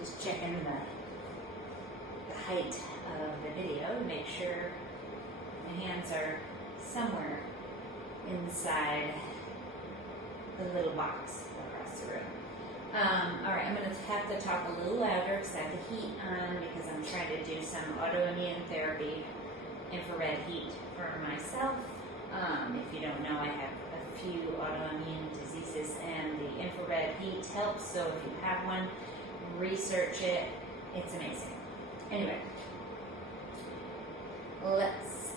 Just checking the height of the video to make sure my hands are somewhere inside the little box across the room. All right, I'm going to have to talk a little louder because I have the heat on because I'm trying to do some autoimmune therapy, infrared heat for myself. If you don't know, I have a few autoimmune diseases and the infrared heat helps. So if you have one, research it. It's amazing. Anyway, let's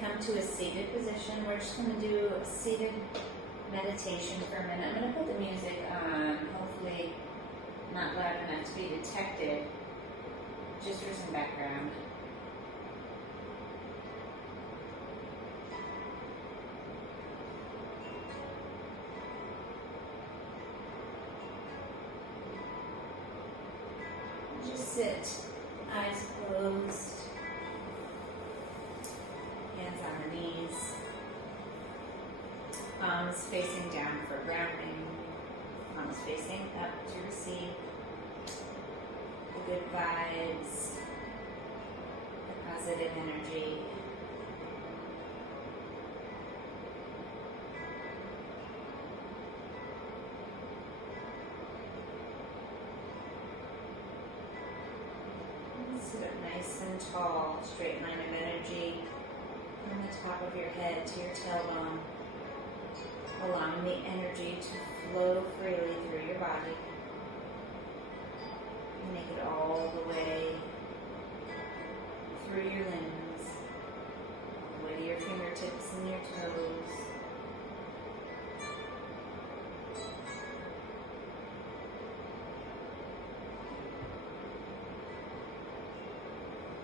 come to a seated position. We're just going to do a seated meditation for a minute. I'm going to put the music on, hopefully not loud enough to be detected, just for some background. Just sit, eyes closed, hands on the knees, palms facing down for grounding, palms facing up to receive the good vibes, the positive energy. Sit up nice and tall, straight line of energy from the top of your head to your tailbone, allowing the energy to flow freely through your body. Make it all the way through your limbs, all the way to your fingertips and your toes.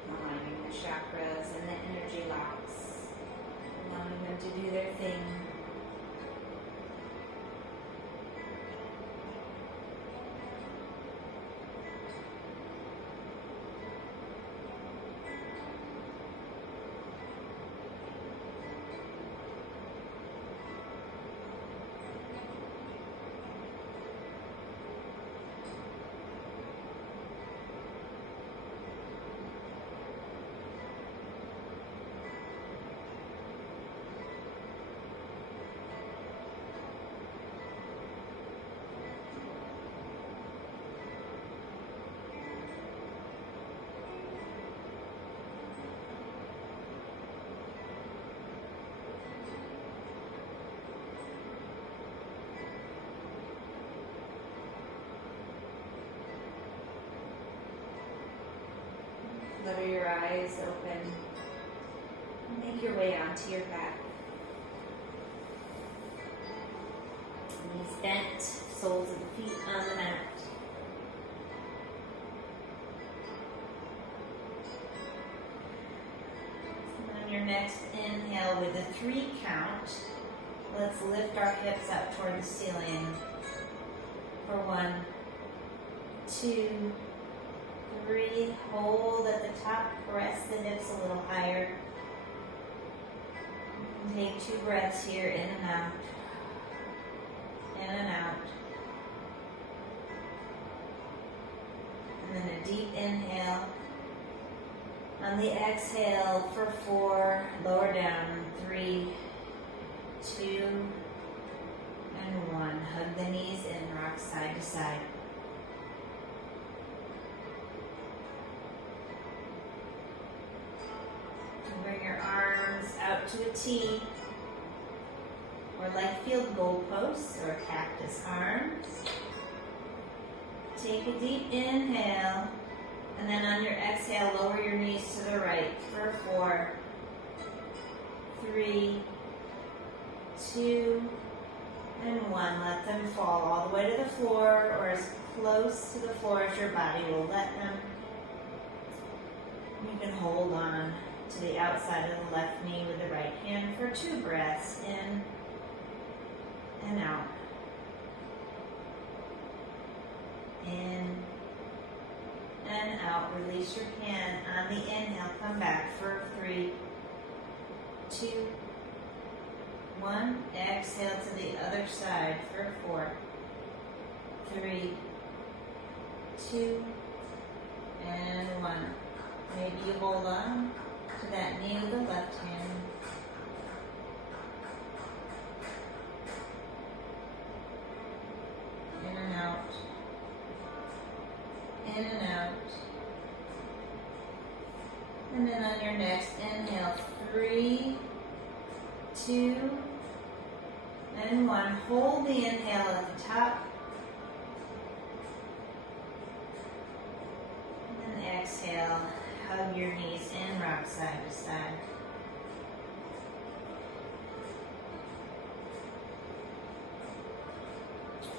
Aligning the chakras and the energy locks, allowing them to do their thing. Flutter your eyes open. Make your way onto your back. Knees bent, soles of the feet on the mat. And on your next inhale with a 3 count, let's lift our hips up toward the ceiling. For 1, 2, 3, hold at the top, press the hips a little higher. Take 2 breaths here, in and out, in and out. And then a deep inhale. On the exhale for 4, lower down, 3, 2, and 1. Hug the knees in, rock side to side. Bring your arms out to a T, or like field goal posts or cactus arms. Take a deep inhale, and then on your exhale, lower your knees to the right for 4, 3, 2, and 1. Let them fall all the way to the floor, or as close to the floor as your body will let them. You can hold on to the outside of the left knee with the right hand for 2 breaths, in and out. In and out. Release your hand on the inhale. Come back for 3, 2, 1. Exhale to the other side for 4, 3, 2, and 1. Maybe you hold on to that knee with the left hand. In and out. In and out. And then on your next inhale, 3, 2, and 1. Hold the inhale at the top. And then exhale. Hug your knees in, rock side to side.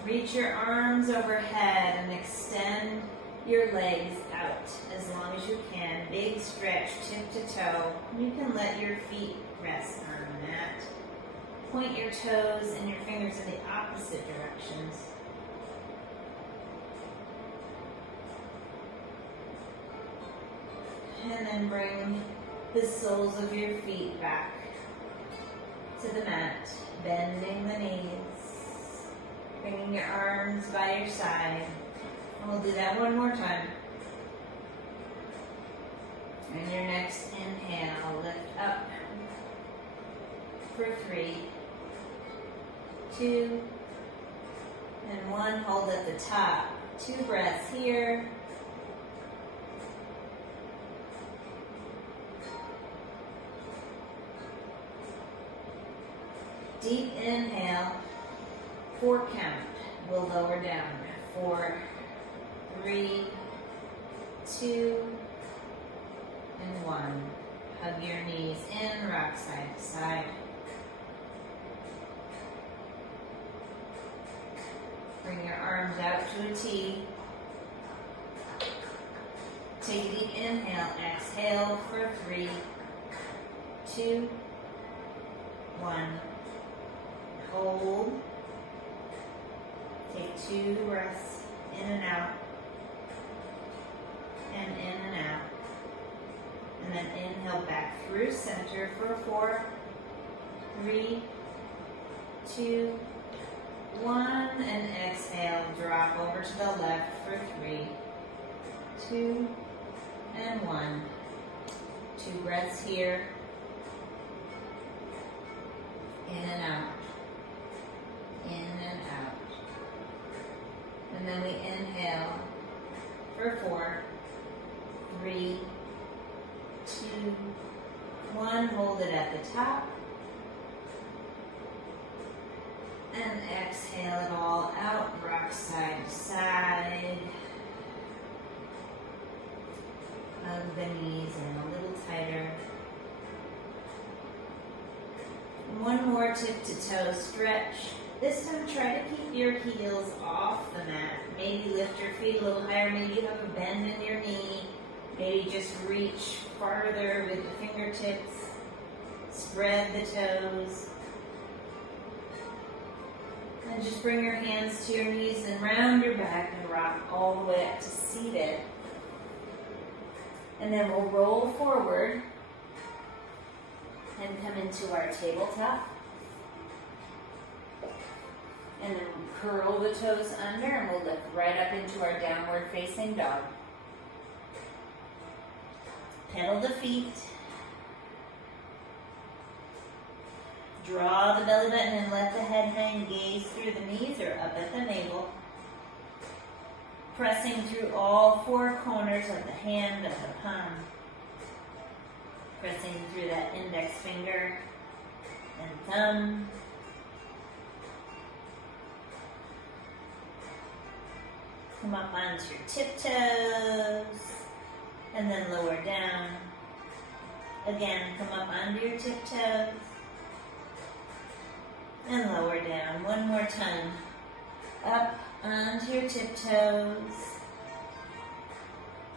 Reach your arms overhead and extend your legs out as long as you can. Big stretch, tip to toe. You can let your feet rest on the mat. Point your toes and your fingers in the opposite directions. And then bring the soles of your feet back to the mat, bending the knees, bringing your arms by your side. And we'll do that one more time. And your next inhale, lift up for 3, 2, and 1. Hold at the top. 2 breaths here. Deep inhale, 4 count. We'll lower down. 4, 3, 2, and 1. Hug your knees in, rock side to side. Bring your arms out to a T. Take a deep inhale, exhale for 3, 2, 1. Hold. Take 2 breaths in and out. And in and out. And then inhale back through center for 4, 3, 2, 1. And exhale, drop over to the left for 3, 2, and 1. 2 breaths here. In and out. In and out. And then we inhale for 4, 3, 2, 1. Hold it at the top. And exhale it all out. Rock side to side. Hug the knees in a little tighter. One more tip to toe stretch. This time try to keep your heels off the mat. Maybe lift your feet a little higher. Maybe you have a bend in your knee. Maybe just reach farther with the fingertips. Spread the toes. And just bring your hands to your knees and round your back and rock all the way up to seated. And then we'll roll forward and come into our tabletop. And then curl the toes under and we'll lift right up into our downward facing dog. Pedal the feet. Draw the belly button and let the head hang. Gaze through the knees or up at the navel. Pressing through all 4 corners of the hand of the palm. Pressing through that index finger and thumb. Come up onto your tiptoes and then lower down. Again, come up onto your tiptoes and lower down. One more time. Up onto your tiptoes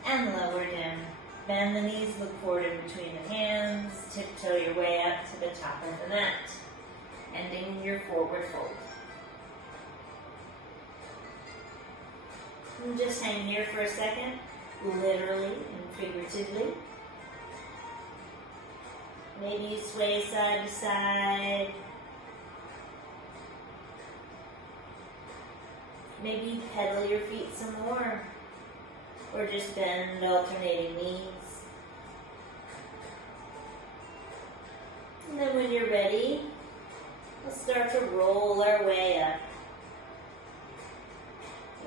and lower down. Bend the knees, look forward in between the hands. Tiptoe your way up to the top of the mat. Ending your forward fold. And just hang here for a second, literally and figuratively. Maybe you sway side to side. Maybe pedal your feet some more. or just bend alternating knees. And then when you're ready, we'll start to roll our way up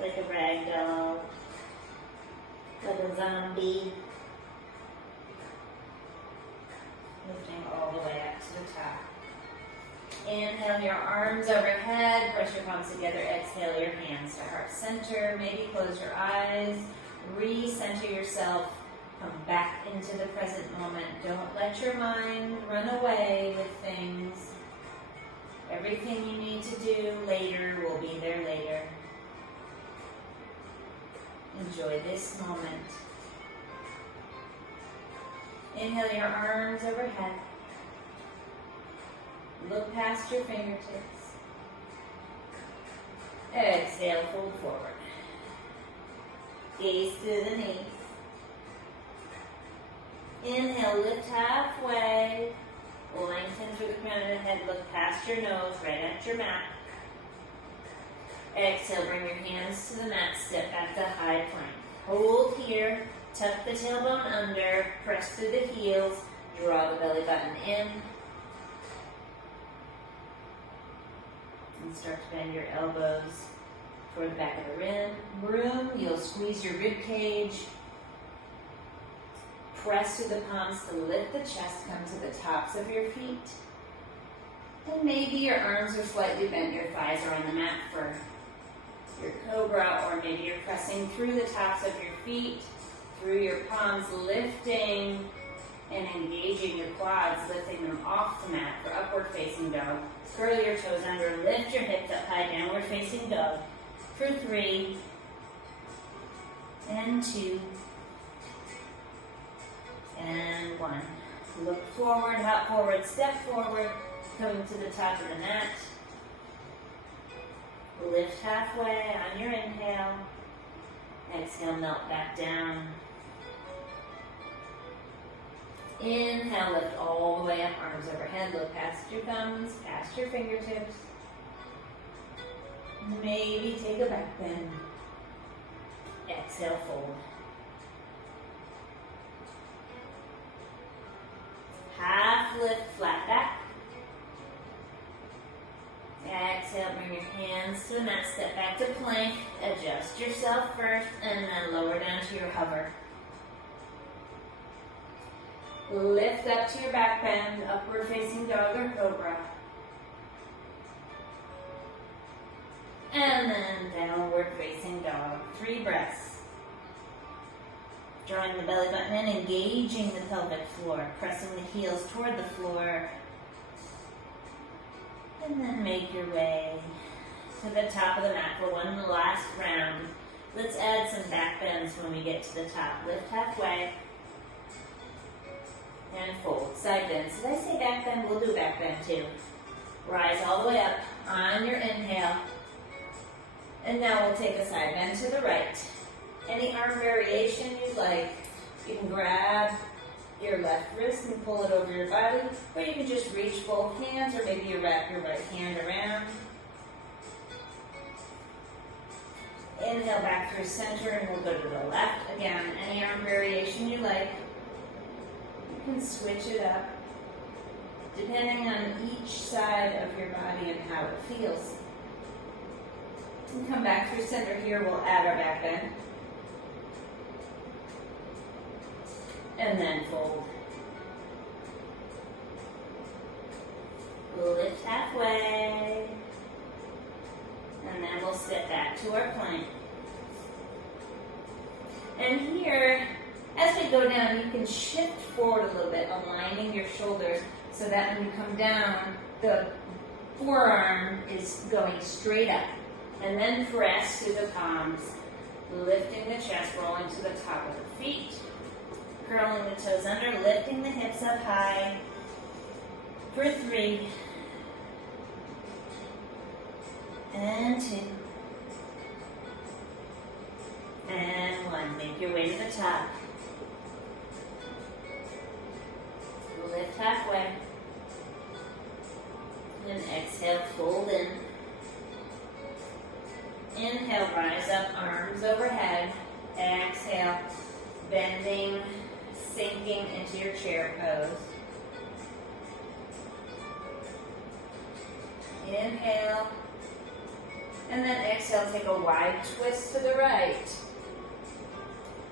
like a rag doll, like a zombie. Lifting all the way up to the top. Inhale your arms overhead, press your palms together, exhale your hands to heart center, maybe close your eyes, recenter yourself, come back into the present moment. Don't let your mind run away with things. Everything you need to do later will be there later. Enjoy this moment. Inhale your arms overhead. Look past your fingertips. Exhale, fold forward. Gaze through the knees. Inhale, lift halfway. Lengthen through the crown of the head. Look past your nose, right at your mat. Exhale, bring your hands to the mat. Step back to high plank. Hold here. Tuck the tailbone under. Press through the heels. Draw the belly button in. And start to bend your elbows toward the back of the room. You'll squeeze your rib cage. Press through the palms to lift the chest. Come to the tops of your feet. And maybe your arms are slightly bent. Your thighs are on the mat for your cobra, or maybe you're pressing through the tops of your feet, through your palms, lifting and engaging your quads, lifting them off the mat for upward facing dog. Curl your toes under, lift your hips up high, downward facing dog. For 3, and 2, and 1. Look forward, hop forward, step forward, coming to the top of the mat. Lift halfway on your inhale. Exhale, melt back down. Inhale, lift all the way up, arms overhead. Look past your thumbs, past your fingertips. Maybe take a back bend. Exhale, fold. Half lift, flat back. Exhale, bring your hands to the mat, step back to plank, adjust yourself first, and then lower down to your hover. Lift up to your back bend, upward facing dog or cobra. And then downward facing dog. 3 breaths. Drawing the belly button in, engaging the pelvic floor, pressing the heels toward the floor. And then make your way to the top of the mat for one last round. Let's add some back bends when we get to the top. Lift halfway. And fold. Side bend. Did I say back bend? We'll do back bend too. Rise all the way up on your inhale. And now we'll take a side bend to the right. Any arm variation you'd like. You can grab your left wrist and pull it over your body, or you can just reach both hands, or maybe you wrap your right hand around. Inhale back through center, and we'll go to the left. Again, any arm variation you like. You can switch it up, depending on each side of your body and how it feels. And come back through center here, we'll add our back bend. And then fold. We'll lift halfway. And then we'll step back to our plank. And here, as we go down, you can shift forward a little bit, aligning your shoulders so that when you come down, the forearm is going straight up. And then press through the palms, lifting the chest, rolling to the top of the feet. Curling the toes under, lifting the hips up high. For 3. And 2. And 1. Make your way to the top. Lift halfway. And exhale, fold in. Inhale, rise up, arms overhead. Exhale, bending, sinking into your chair pose. Inhale, and then exhale, take a wide twist to the right.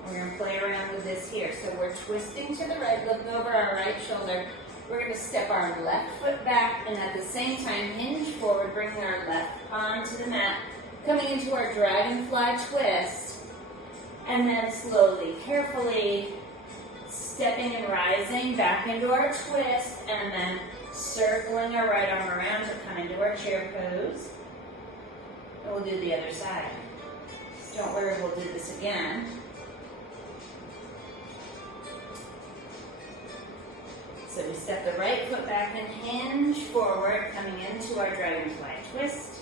We're going to play around with this here. So we're twisting to the right, looking over our right shoulder. We're going to step our left foot back, and at the same time, hinge forward, bringing our left arm to the mat, coming into our dragonfly twist, and then slowly, carefully, stepping and rising back into our twist, and then circling our right arm around to come into our chair pose. And we'll do the other side. So don't worry, we'll do this again. So we step the right foot back and hinge forward, coming into our dragonfly twist.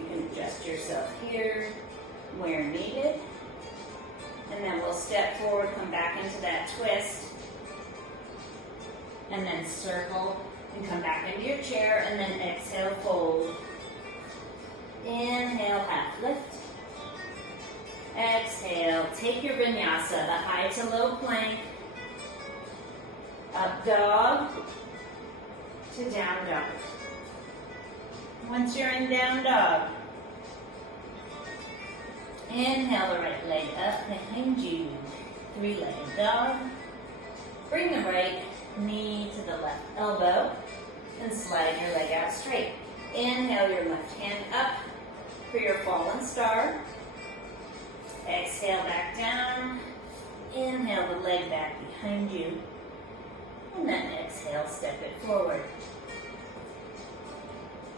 You can adjust yourself here where needed. And then we'll step forward, come back into that twist. And then circle and come back into your chair, and then exhale, fold. Inhale, half lift. Exhale, take your vinyasa, the high to low plank. Up dog to down dog. Once you're in down dog, inhale the right leg up behind you. Three-legged dog. Bring the right knee to the left elbow and slide your leg out straight. Inhale your left hand up for your fallen star. Exhale back down. Inhale the leg back behind you. And then exhale, step it forward.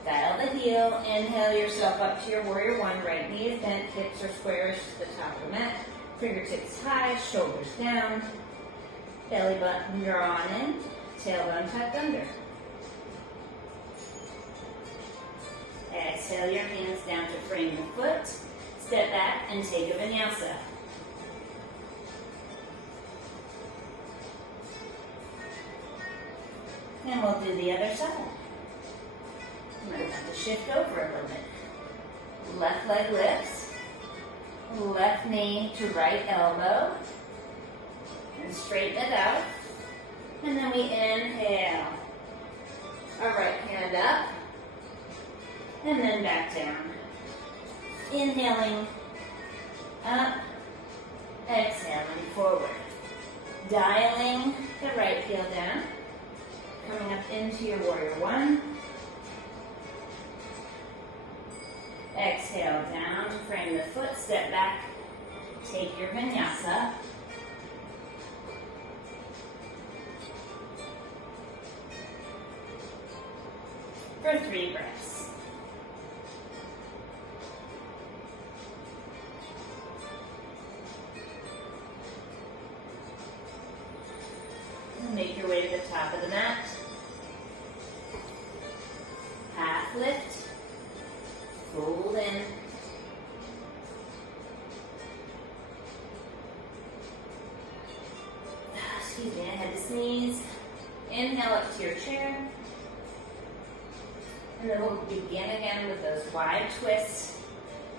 Dial the heel. Inhale yourself up to your warrior one. Right knee is bent, hips are squarish to the top of the mat. Fingertips high, shoulders down. Belly button drawn in, tailbone tucked under. Exhale your hands down to frame the foot. Step back and take a vinyasa. And we'll do the other side. I'm going to have to shift over a little bit. Left leg lifts. Left knee to right elbow. And straighten it out. And then we inhale. Our right hand up. And then back down. Inhaling up. Exhaling forward. Dialing the right heel down. Coming up into your warrior one. Exhale down to frame the foot. Step back. Take your vinyasa. For 3 breaths. And make your way to the top of the mat. Half lift. Fold in. Excuse me, I had to sneeze. Inhale up to your chair. And then we'll begin again with those wide twists.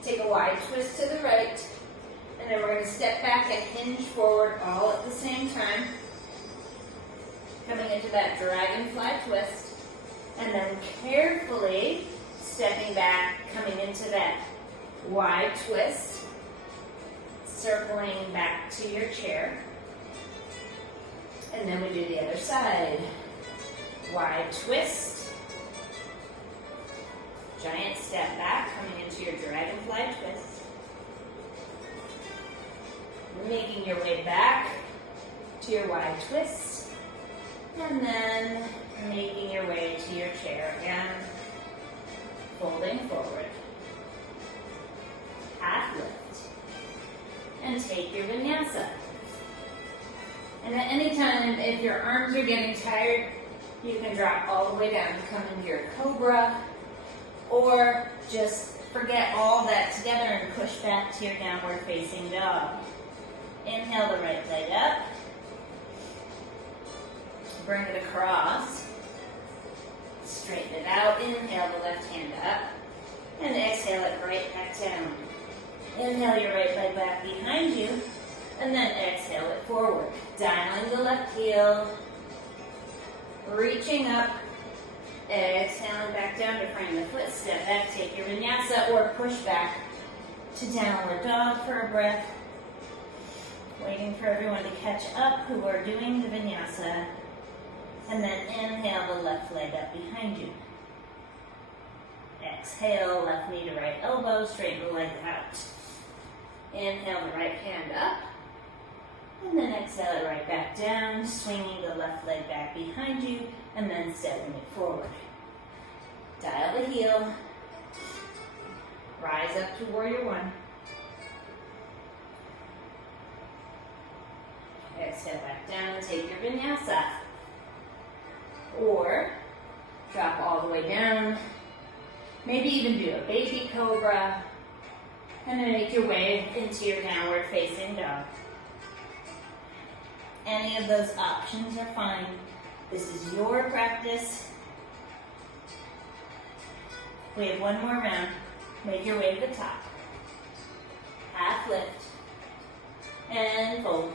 Take a wide twist to the right. And then we're going to step back and hinge forward all at the same time. Coming into that dragonfly twist. And then carefully stepping back, coming into that wide twist. Circling back to your chair. And then we do the other side. Wide twist. Giant step back, coming into your dragonfly twist. Making your way back to your wide twist. And then making your way to your chair again. Folding forward. Half lift. And take your vinyasa. And at any time, if your arms are getting tired, you can drop all the way down and come into your cobra. Or just forget all that together and push back to your downward facing dog. Inhale the right leg up. Bring it across. Straighten it out. Inhale the left hand up. And exhale it right back down. Inhale Inhale your right leg back behind you, and then exhale it forward. Dialing the left heel, reaching up, exhaling back down to frame the foot, step back, take your vinyasa or push back to downward dog for a breath. Waiting for everyone to catch up who are doing the vinyasa. And then inhale the left leg up behind you. Exhale, left knee to right elbow, straighten the leg out. Inhale the right hand up. And then exhale it right back down, swinging the left leg back behind you, and then stepping it forward. Dial the heel. Rise up to warrior one. Exhale back down and take your vinyasa. Or drop all the way down. Maybe even do a baby cobra. And then make your way into your downward facing dog. Any of those options are fine. This is your practice. We have one more round. Make your way to the top. Half lift. And fold.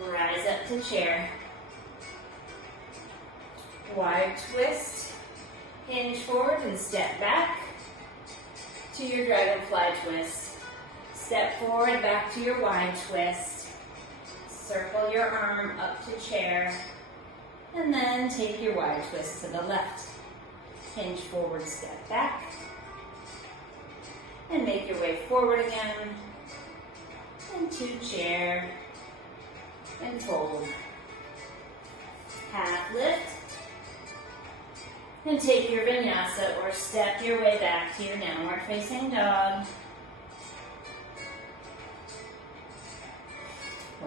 Rise up to chair. Wide twist. Hinge forward and step back to your dragonfly twist. Step forward back to your wide twist. Circle your arm up to chair. And then take your wide twist to the left. Hinge forward, step back. And make your way forward again. Into chair. And fold. Half lift. And take your vinyasa or step your way back to your downward facing dog.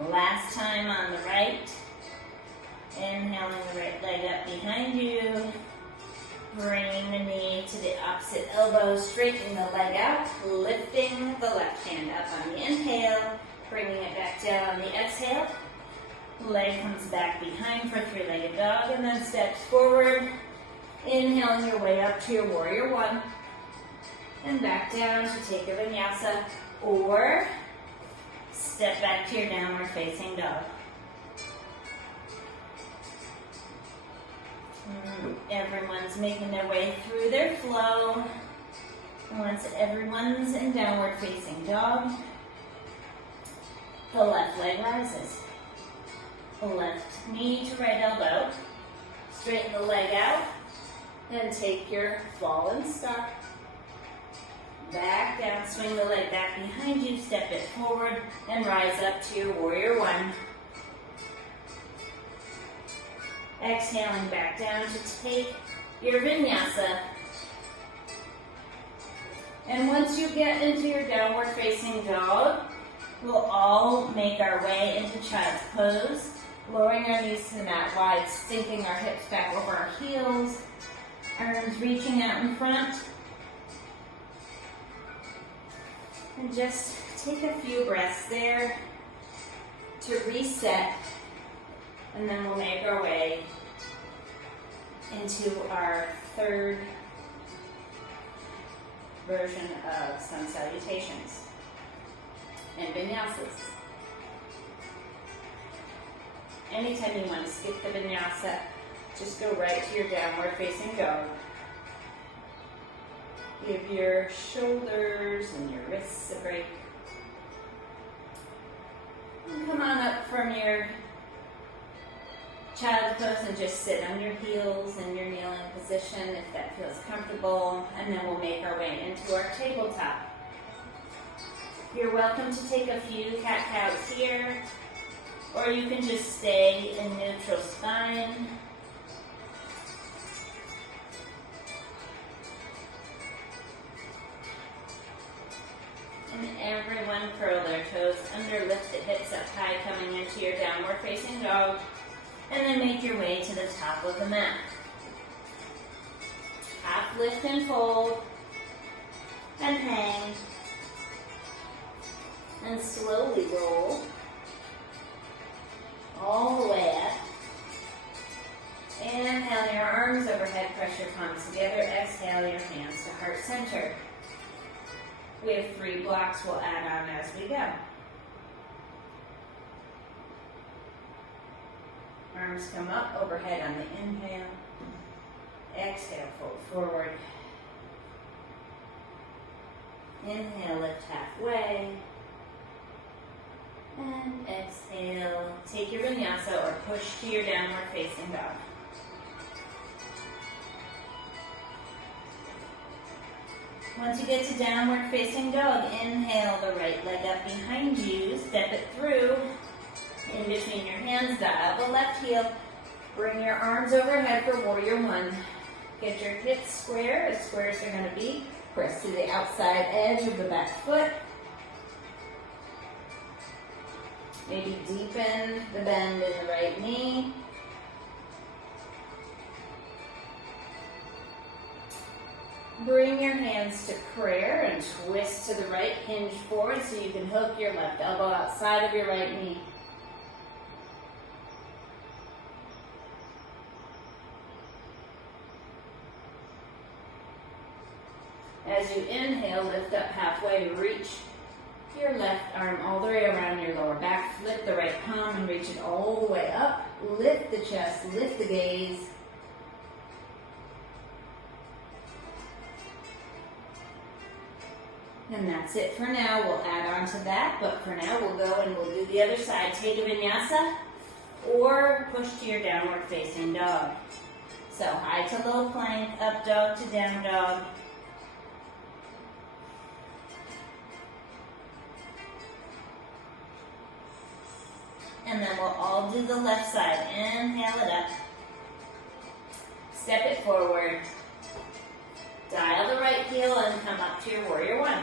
Last time on the right. Inhaling the right leg up behind you. Bringing the knee to the opposite elbow. Straightening the leg out. Lifting the left hand up on the inhale. Bringing it back down on the exhale. Leg comes back behind for three-legged dog and then steps forward. Inhaling your way up to your warrior one. And back down to take your vinyasa. Or step back to your downward facing dog. Everyone's making their way through their flow. And once everyone's in downward facing dog, the left leg rises. Left knee to right elbow. Straighten the leg out. And take your fallen star. Back down, swing the leg back behind you, step it forward, and rise up to your warrior one. Exhaling back down to take your vinyasa. And once you get into your downward facing dog, we'll all make our way into child's pose, lowering our knees to the mat wide, sinking our hips back over our heels, arms reaching out in front. And just take a few breaths there to reset, and then we'll make our way into our third version of sun salutations and vinyasas. Anytime you want to skip the vinyasa, just go right to your downward facing dog. Give your shoulders and your wrists a break. And come on up from your child's pose and just sit on your heels in your kneeling position if that feels comfortable. And then we'll make our way into our tabletop. You're welcome to take a few cat-cows here, or you can just stay in neutral spine. And everyone curl their toes under, lift the hips up high, coming into your downward facing dog. And then make your way to the top of the mat. Half lift and fold. And hang. And slowly roll. All the way up. Inhale your arms overhead, press your palms together. Exhale your hands to heart center. We have 3 blocks we'll add on as we go. Arms come up overhead on the inhale. Exhale, fold forward. Inhale, lift halfway. And exhale, take your vinyasa or push to your downward facing dog. Once you get to downward facing dog, inhale the right leg up behind you, step it through, in between your hands, dial the left heel, bring your arms overhead for warrior 1. Get your hips square, as square as they're going to be. Press to the outside edge of the back foot. Maybe deepen the bend in the right knee. Bring your hands to prayer and twist to the right, hinge forward so you can hook your left elbow outside of your right knee. As you inhale, lift up halfway, reach your left arm all the way around your lower back, flip the right palm and reach it all the way up, lift the chest, lift the gaze. And that's it for now. We'll add on to that, but for now we'll go and we'll do the other side. Take a vinyasa or push to your downward facing dog. So high to low plank, up dog to down dog. And then we'll all do the left side. Inhale it up. Step it forward. Dial the right heel and come up to your warrior 1.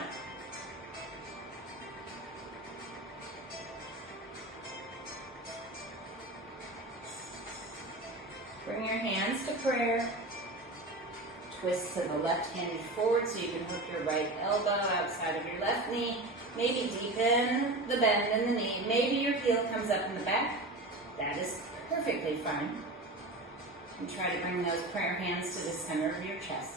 Bring your hands to prayer. Twist to the left hand forward so you can hook your right elbow outside of your left knee. Maybe deepen the bend in the knee. Maybe your heel comes up in the back. That is perfectly fine. And try to bring those prayer hands to the center of your chest.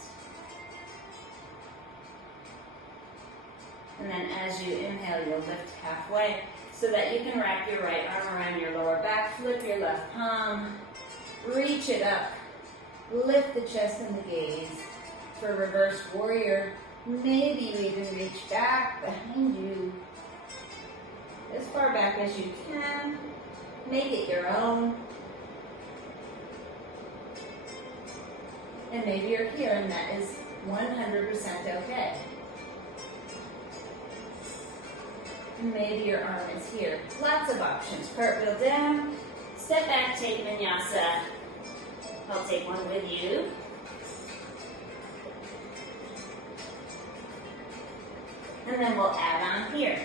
And then as you inhale, you'll lift halfway so that you can wrap your right arm around your lower back, flip your left palm, reach it up, lift the chest and the gaze. For reverse warrior, maybe you even reach back behind you, as far back as you can. Make it your own. And maybe you're here and that is 100% okay. Maybe your arm is here. Lots of options. Cartwheel down, step back, take vinyasa. I'll take one with you. And then we'll add on here.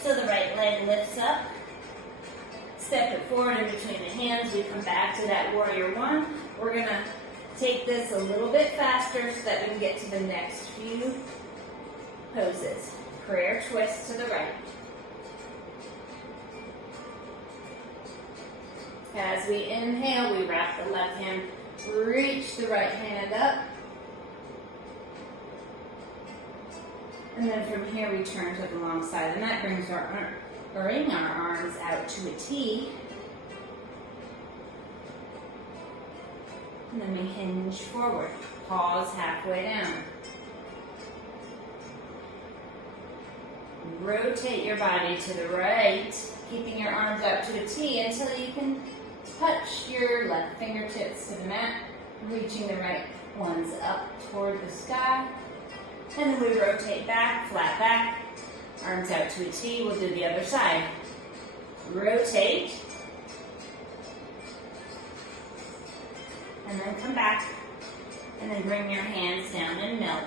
So the right leg lifts up. Step it forward in between the hands. We come back to that warrior 1. We're going to take this a little bit faster so that we can get to the next few poses. Prayer twist to the right. As we inhale, we wrap the left hand, reach the right hand up. And then from here we turn to the long side, and that brings bring our arms out to a T. And then we hinge forward. Pause halfway down. Rotate your body to the right, keeping your arms out to a T until you can touch your left fingertips to the mat, reaching the right ones up toward the sky. And then we rotate back, flat back, arms out to a T. We'll do the other side. Rotate. And then come back. And then bring your hands down and melt.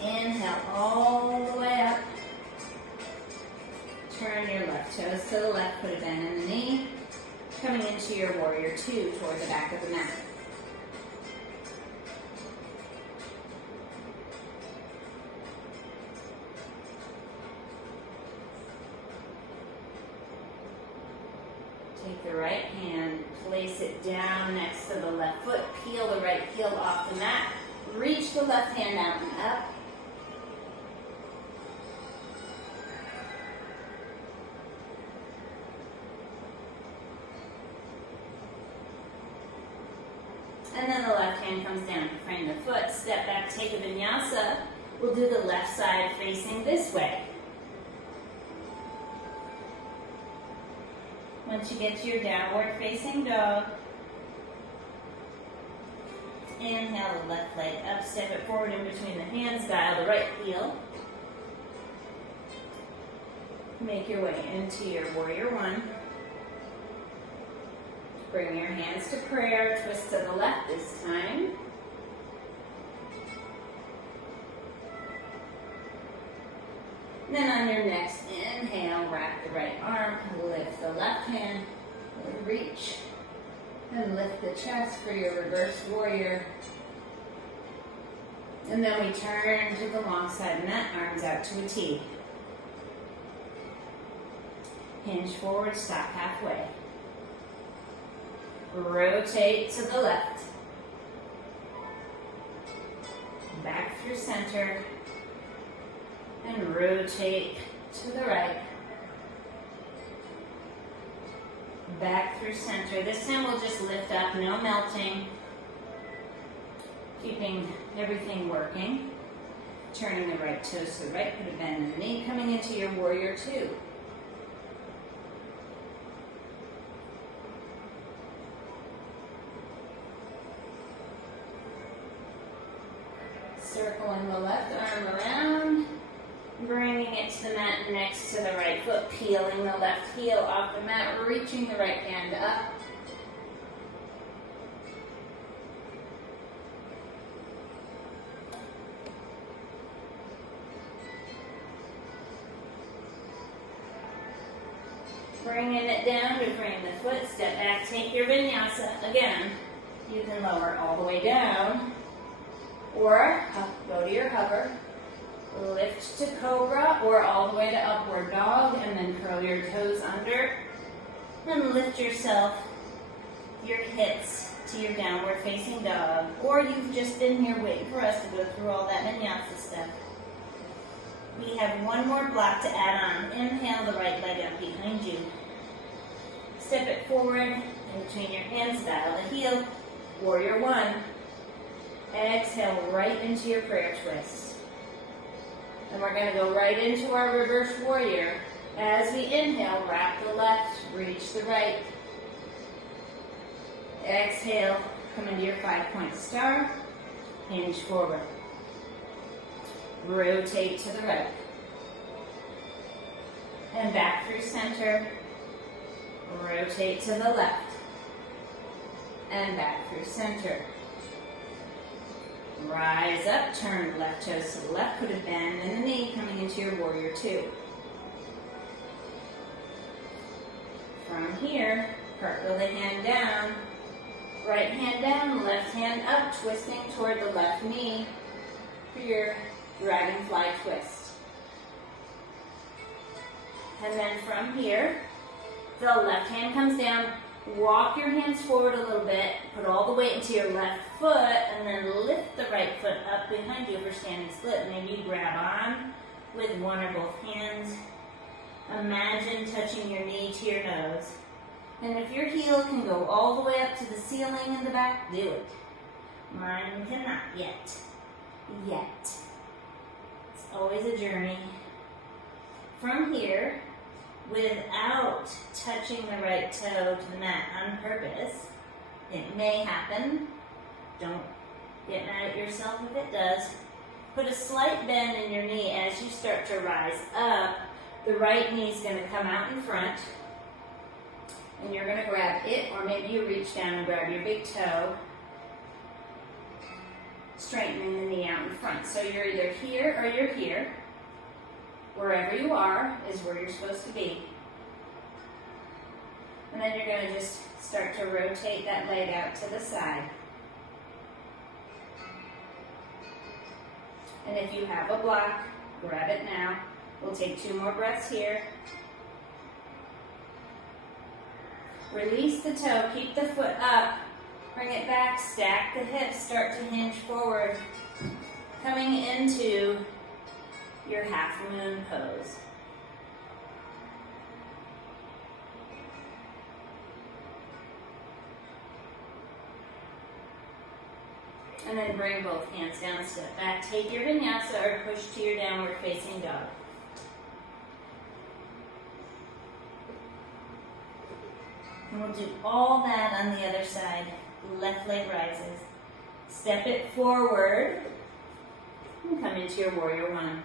Inhale all the way up. Turn your left toes to the left, put a bend in the knee. Coming into your warrior 2 toward the back of the mat. Take the right hand, place it down next to the left foot, peel the right heel off the mat, reach the left hand out and up. And then the left hand comes down to frame the foot, step back, take a vinyasa. We'll do the left side facing this way. Once you get to your downward facing dog, inhale the left leg up, step it forward in between the hands, dial the right heel. Make your way into your warrior one. Bring your hands to prayer, twist to the left this time. Then on your next inhale, wrap the right arm, lift the left hand, reach, and lift the chest for your reverse warrior. And then we turn to the long side mat, arms out to a T. Hinge forward, stop halfway. Rotate to the left. Back through center. And rotate to the right. Back through center. This time we'll just lift up, no melting. Keeping everything working. Turning the right toes to the right, put a bend in the knee, coming into your warrior two. Circling the left arm around, bringing it to the mat next to the right foot, peeling the left heel off the mat, reaching the right hand up. Bringing it down to frame the foot, step back, take your vinyasa. Again, you can lower all the way down. Or go to your hover, lift to cobra, or all the way to upward dog, and then curl your toes under. Then lift yourself, your hips to your downward facing dog. Or you've just been here waiting for us to go through all that vinyasa stuff. We have one more block to add on. Inhale the right leg up behind you. Step it forward, in between your hands, dial the heel, warrior one. Exhale right into your prayer twist. And we're going to go right into our reverse warrior. As we inhale, wrap the left, reach the right. Exhale, come into your 5-point star. Hinge forward. Rotate to the right. And back through center. Rotate to the left. And back through center. Rise up, turn left toes to the left, put a bend in the knee, coming into your warrior two. From here, cartwheel the hand down, right hand down, left hand up, twisting toward the left knee for your dragonfly twist. And then from here, the left hand comes down. Walk your hands forward a little bit, put all the weight into your left foot, and then lift the right foot up behind you for standing split. Maybe you grab on with one or both hands. Imagine touching your knee to your nose. And if your heel can go all the way up to the ceiling in the back, do it. Mine cannot yet. Yet. It's always a journey. From here, without touching the right toe to the mat on purpose. It may happen. Don't get mad at yourself if it does. Put a slight bend in your knee as you start to rise up. The right knee is going to come out in front. And you're going to grab it, or maybe you reach down and grab your big toe, straightening the knee out in front. So you're either here or you're here. Wherever you are is where you're supposed to be. And then you're going to just start to rotate that leg out to the side. And if you have a block, grab it now. We'll take 2 more breaths here. Release the toe, keep the foot up, bring it back, stack the hips, start to hinge forward, coming into your half moon pose. And then bring both hands down, step back, take your vinyasa or push to your downward facing dog. And we'll do all that on the other side. Left leg rises. Step it forward and come into your warrior one.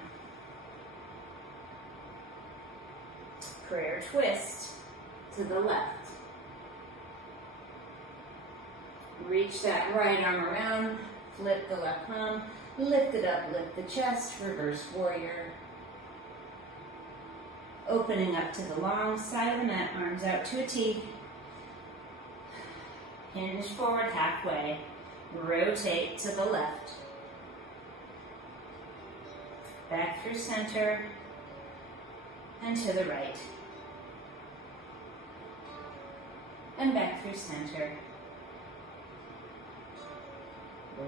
Prayer twist to the left. Reach that right arm around, flip the left palm, lift it up, lift the chest, reverse warrior. Opening up to the long side of the mat, arms out to a T. Hinge forward halfway, rotate to the left. Back through center and to the right. And back through center.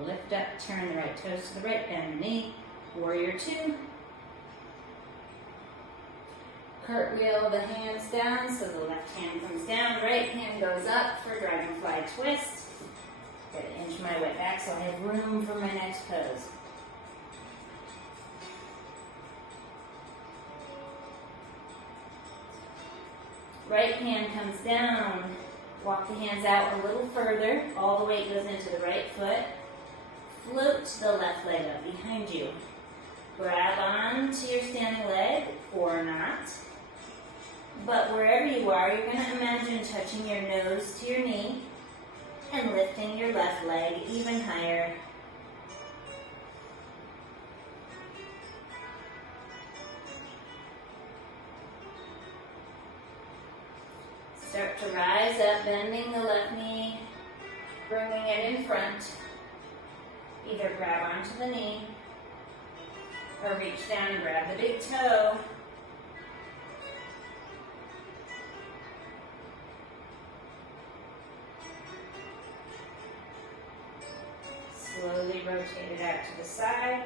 Lift up, turn the right toes to the right, bend the knee. Warrior two. Cartwheel the hands down so the left hand comes down, right hand goes up for dragonfly twist. Gotta inch my way back so I have room for my next pose. Right hand comes down. Walk the hands out a little further. All the weight goes into the right foot. Float the left leg up behind you. Grab on to your standing leg or not. But wherever you are, you're going to imagine touching your nose to your knee and lifting your left leg even higher. Start to rise up, bending the left knee, bringing it in front. Either grab onto the knee or reach down and grab the big toe. Slowly rotate it out to the side.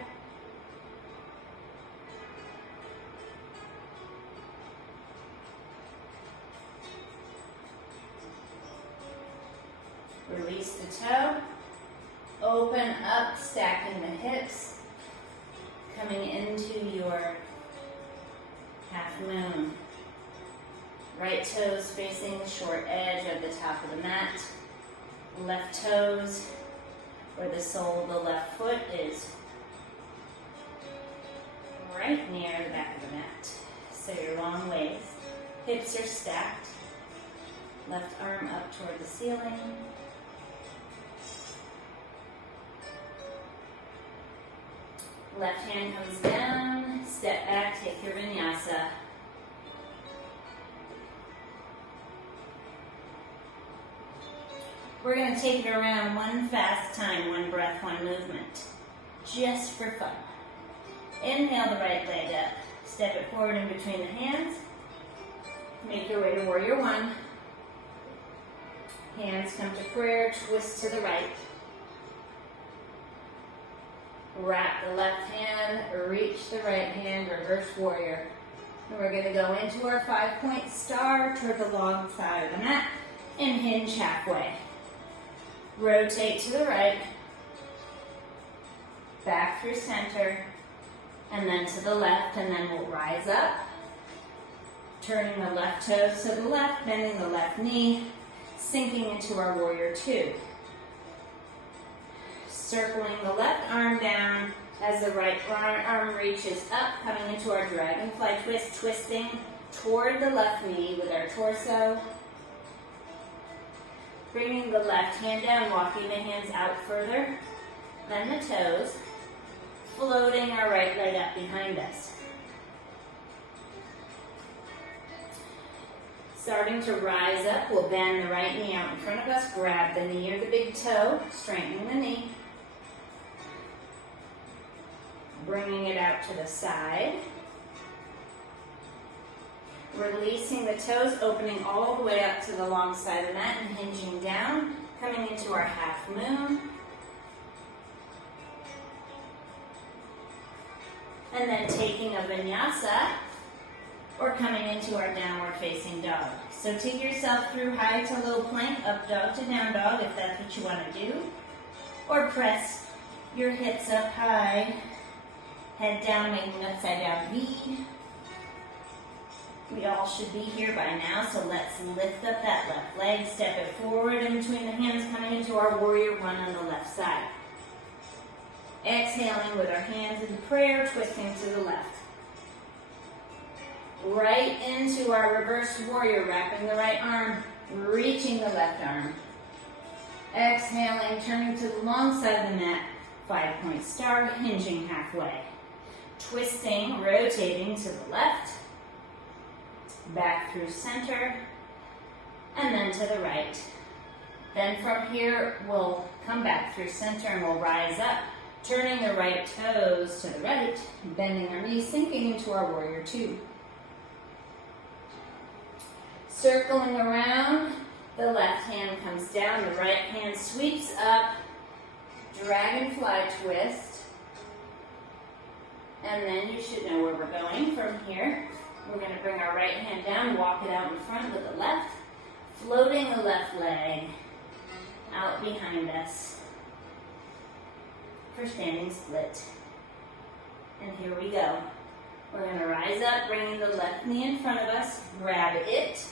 Release the toe. Open up, stacking the hips. Coming into your half moon. Right toes facing the short edge of the top of the mat. Left toes where the sole of the left foot is right near the back of the mat. So your long waist. Hips are stacked. Left arm up toward the ceiling. Left hand comes down, step back, take your vinyasa. We're going to take it around one fast time, one breath, one movement, just for fun. Inhale the right leg up, step it forward in between the hands. Make your way to warrior one. Hands come to prayer, twist to the right. Wrap the left hand, reach the right hand, reverse warrior. And we're going to go into our 5-point star toward the long side of the mat and hinge halfway. Rotate to the right, back through center, and then to the left, and then we'll rise up, turning the left toes to the left, bending the left knee, sinking into our warrior two. Circling the left arm down as the right arm reaches up, coming into our dragonfly twist, twisting toward the left knee with our torso. Bringing the left hand down, walking the hands out further than the toes, floating our right leg up behind us. Starting to rise up, we'll bend the right knee out in front of us, grab the knee or the big toe, straightening the knee. Bringing it out to the side. Releasing the toes, opening all the way up to the long side of the mat and hinging down, coming into our half moon. And then taking a vinyasa or coming into our downward facing dog. So take yourself through high to low plank, up dog to down dog if that's what you want to do. Or press your hips up high, head down, making an upside down V. We all should be here by now, so let's lift up that left leg, step it forward in between the hands, coming into our warrior one on the left side. Exhaling with our hands in prayer, twisting to the left. Right into our reverse warrior, wrapping the right arm, reaching the left arm. Exhaling, turning to the long side of the mat, 5-point star, hinging halfway. Twisting, rotating to the left, back through center, and then to the right. Then from here, we'll come back through center and we'll rise up, turning the right toes to the right, bending our knees, sinking into our warrior two. Circling around, the left hand comes down, the right hand sweeps up, dragonfly twist, and then you should know where we're going from here. We're going to bring our right hand down, walk it out in front with the left, floating the left leg out behind us for standing split. And here we go. We're going to rise up, bringing the left knee in front of us, grab it.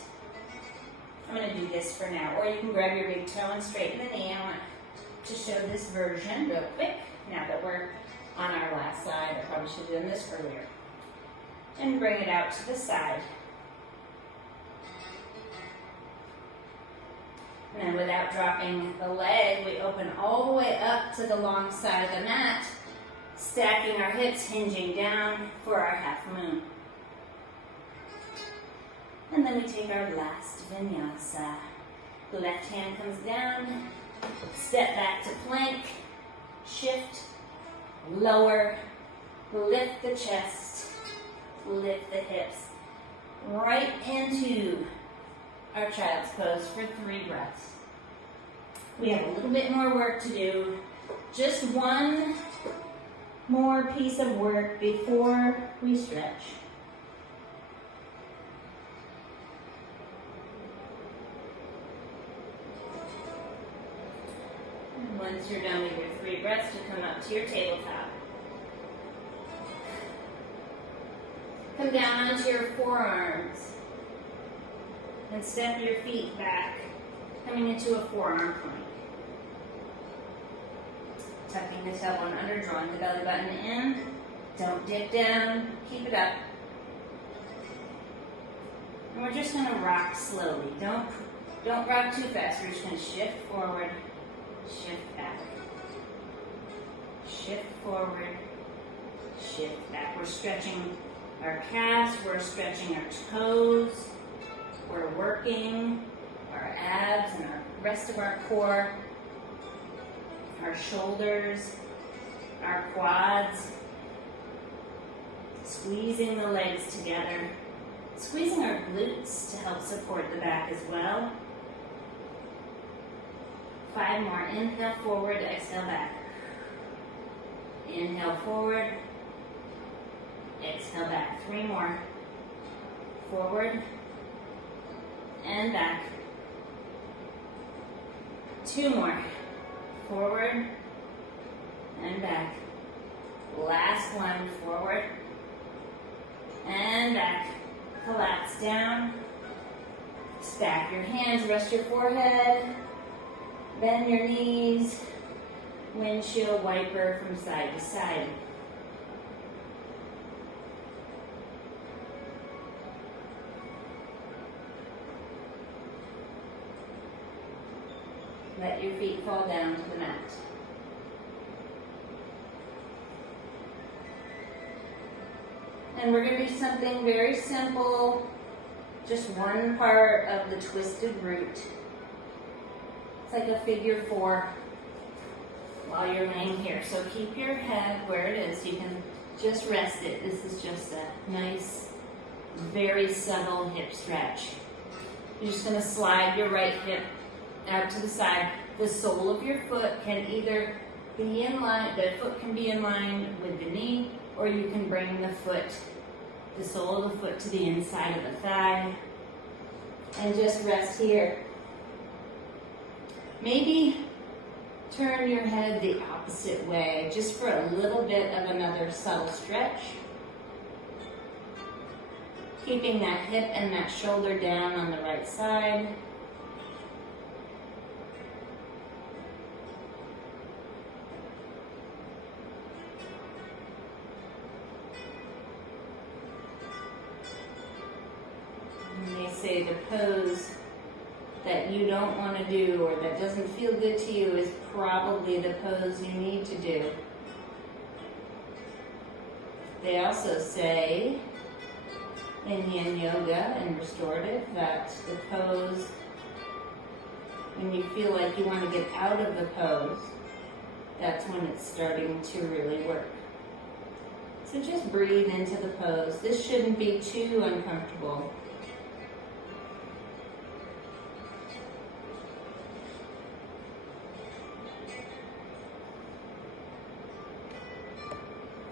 I'm going to do this for now, or you can grab your big toe and straighten the knee. I want to show this version real quick now that we're on our last side. I probably should have done this earlier. And bring it out to the side. And then without dropping the leg, we open all the way up to the long side of the mat, stacking our hips, hinging down for our half moon. And then we take our last vinyasa. The left hand comes down, step back to plank, shift, lower, lift the chest, lift the hips, right into our child's pose for 3 breaths. We have a little bit more work to do. Just one more piece of work before we stretch. And once you're done with your 3 breaths, you come up to your tabletop. Come down onto your forearms and step your feet back, coming into a forearm plank. Tucking the tailbone under, drawing the belly button in. Don't dip down, keep it up. And we're just going to rock slowly. Don't rock too fast. We're just going to shift forward, shift back. Shift forward, shift back. We're stretching our calves, we're stretching our toes, we're working our abs and the rest of our core, our shoulders, our quads, squeezing the legs together, squeezing our glutes to help support the back as well. 5 more. Inhale forward, exhale back. Inhale forward, exhale back. 3 more. Forward and back. 2 more. Forward and back. Last one. Forward and back. Collapse down. Stack your hands, rest your forehead. Bend your knees. Windshield wiper from side to side. Let your feet fall down to the mat. And we're going to do something very simple, just one part of the twisted root. It's like a figure 4 while you're laying here. So keep your head where it is. You can just rest it. This is just a nice Very subtle hip stretch. You're just going to slide your right hip out to the side. The sole of your foot can either be in line, the foot can be in line with the knee, or you can bring the sole of the foot to the inside of the thigh. And just rest here. Maybe turn your head the opposite way, just for a little bit of another subtle stretch. Keeping that hip and that shoulder down on the right side. And they say the pose that you don't want to do or that doesn't feel good to you is probably the pose you need to do. They also say in yin yoga and restorative that the pose, when you feel like you want to get out of the pose, that's when it's starting to really work. So just breathe into the pose. This shouldn't be too uncomfortable.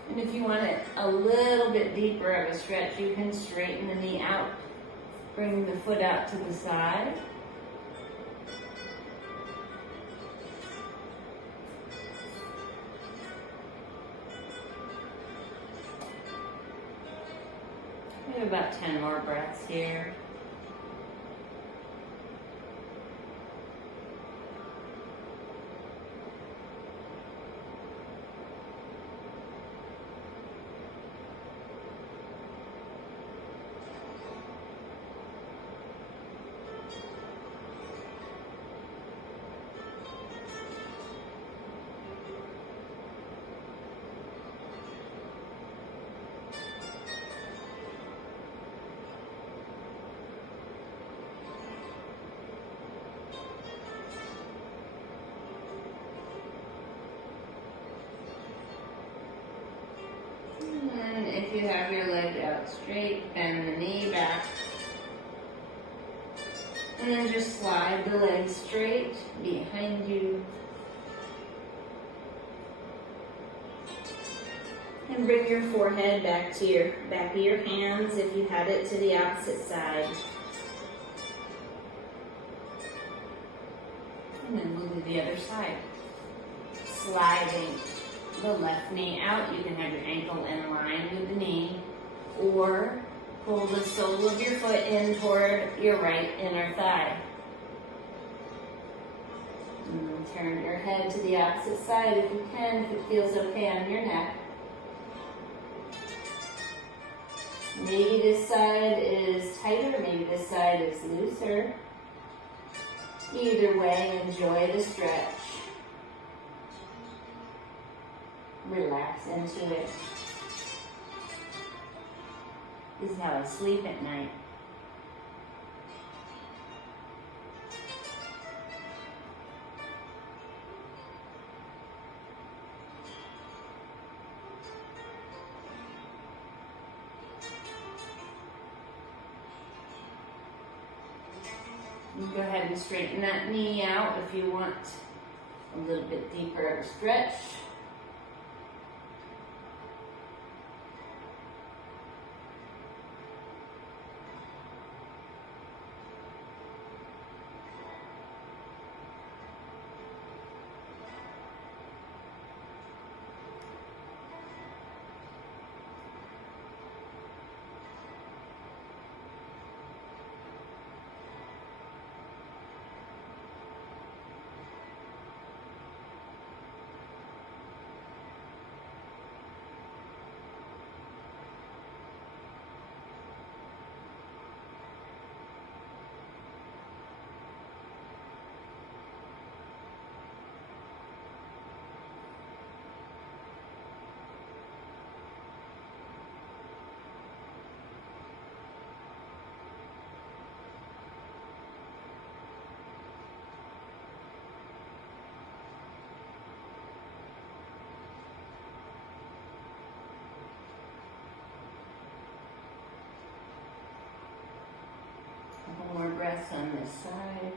And if you want it a little bit deeper of a stretch, you can straighten the knee out, bring the foot out to the side. We have about 10 more breaths here. And if you have your leg out straight, bend the knee back. And then just slide the leg straight behind you. And bring your forehead back to your back of your hands if you had it to the opposite side. And then we'll do the other side. Sliding the left knee out. You can have your ankle in line with the knee, or pull the sole of your foot in toward your right inner thigh. And then turn your head to the opposite side if you can, if it feels okay on your neck. Maybe this side is tighter, maybe this side is looser. Either way, enjoy the stretch. Relax into it. This is how I sleep at night. You go ahead and straighten that knee out if you want a little bit deeper of a stretch. breaths on this side.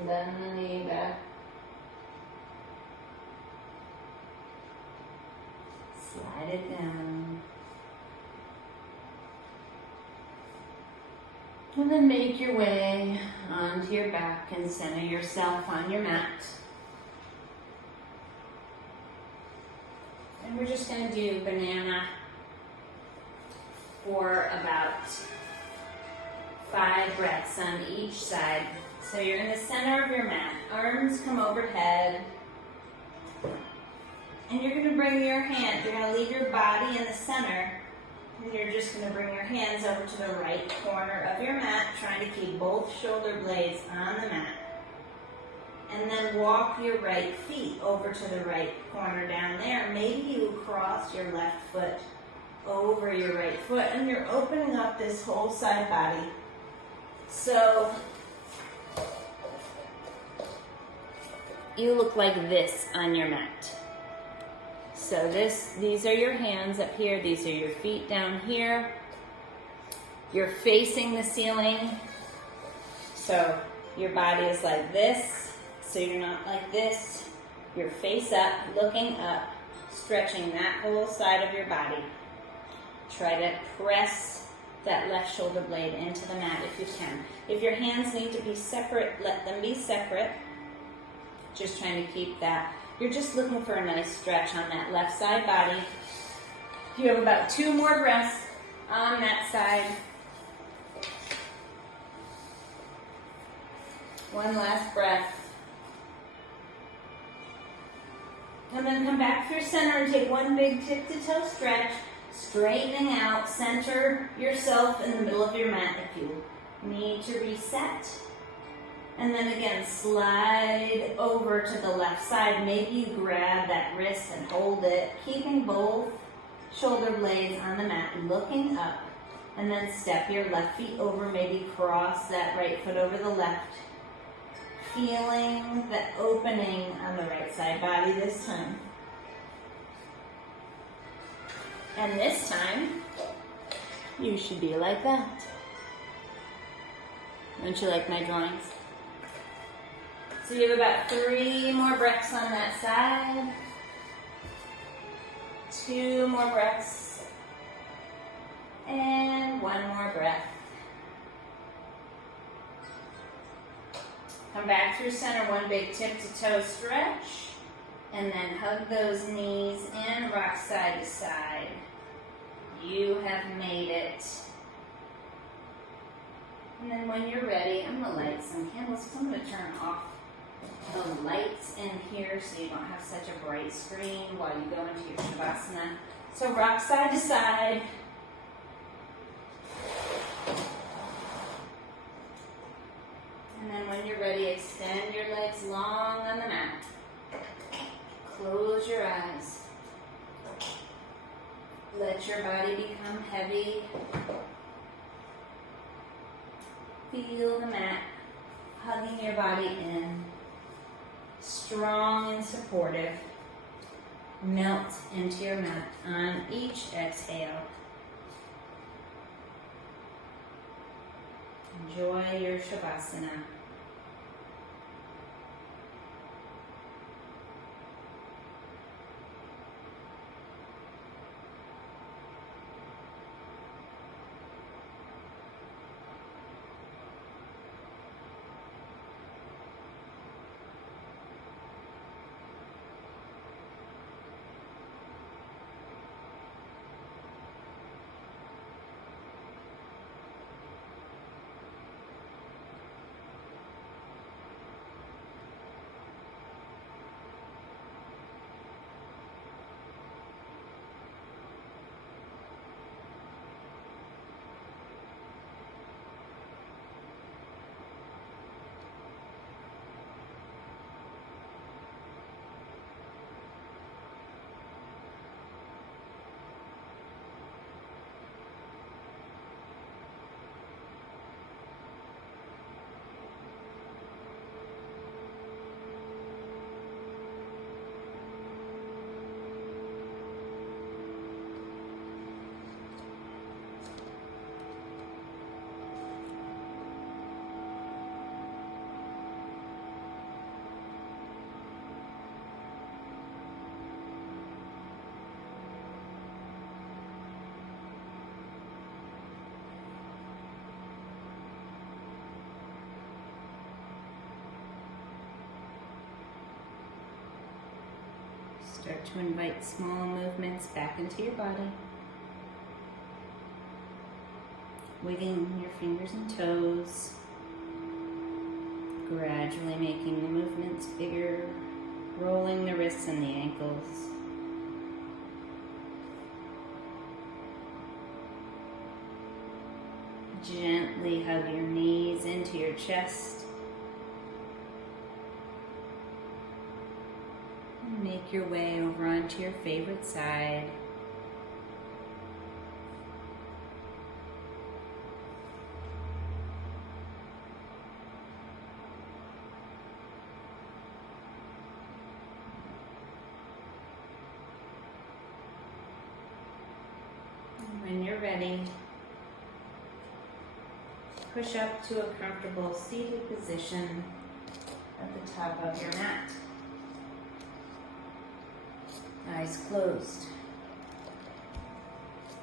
And then the knee back. Slide it down. And then make your way onto your back and center yourself on your mat. And we're just going to do banana for about 5 breaths on each side. So you're in the center of your mat. Arms come overhead. And you're going to bring your hand, you're going to leave your body in the center. And you're just going to bring your hands over to the right corner of your mat, trying to keep both shoulder blades on the mat. And then walk your right feet over to the right corner down there. Maybe you cross your left foot over your right foot, and you're opening up this whole side body. So you look like this on your mat. So these are your hands up here, these are your feet down here. You're facing the ceiling. So your body is like this, so you're not like this. You're face up, looking up, stretching that whole side of your body. Try to press that left shoulder blade into the mat if you can. If your hands need to be separate, let them be separate. Just trying to keep that. You're just looking for a nice stretch on that left side body. You have about 2 more breaths on that side. One last breath. And then come back through center and take one big tip to toe stretch. Straightening out, center yourself in the middle of your mat if you need to reset. And then again, slide over to the left side. Maybe you grab that wrist and hold it, keeping both shoulder blades on the mat, looking up. And then step your left feet over, maybe cross that right foot over the left. Feeling the opening on the right side body this time. And this time, you should be like that. Don't you like my drawings? So you have about 3 more breaths on that side. 2 more breaths. And 1 more breath. Come back through center, one big tip to toe stretch. And then hug those knees in, rock side to side. You have made it. And then when you're ready, I'm going to light some candles because I'm going to turn off the lights in here so you don't have such a bright screen while you go into your Shavasana. So rock side to side. And then when you're ready, extend your legs long on the mat. Close your eyes. Let your body become heavy. Feel the mat hugging your body in. Strong and supportive. Melt into your mat on each exhale. Enjoy your Shavasana. Start to invite small movements back into your body. Wiggling your fingers and toes. Gradually making the movements bigger. Rolling the wrists and the ankles. Gently hug your knees into your chest. And make your way over onto your favorite side. And when you're ready, push up to a comfortable seated position at the top of your mat. Eyes closed.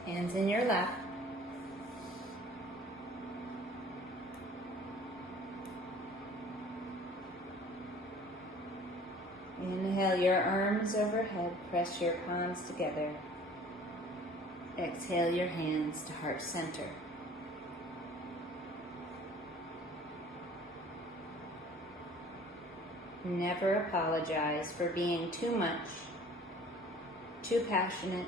Hands in your lap. Inhale your arms overhead, press your palms together. Exhale your hands to heart center. Never apologize for being too much, too passionate,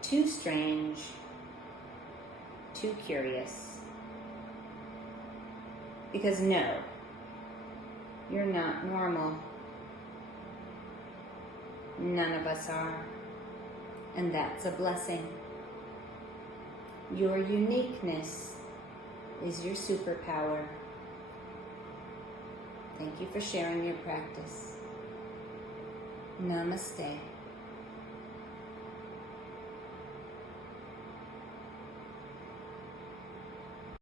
too strange, too curious. Because no, you're not normal. None of us are, and that's a blessing. Your uniqueness is your superpower. Thank you for sharing your practice. Namaste.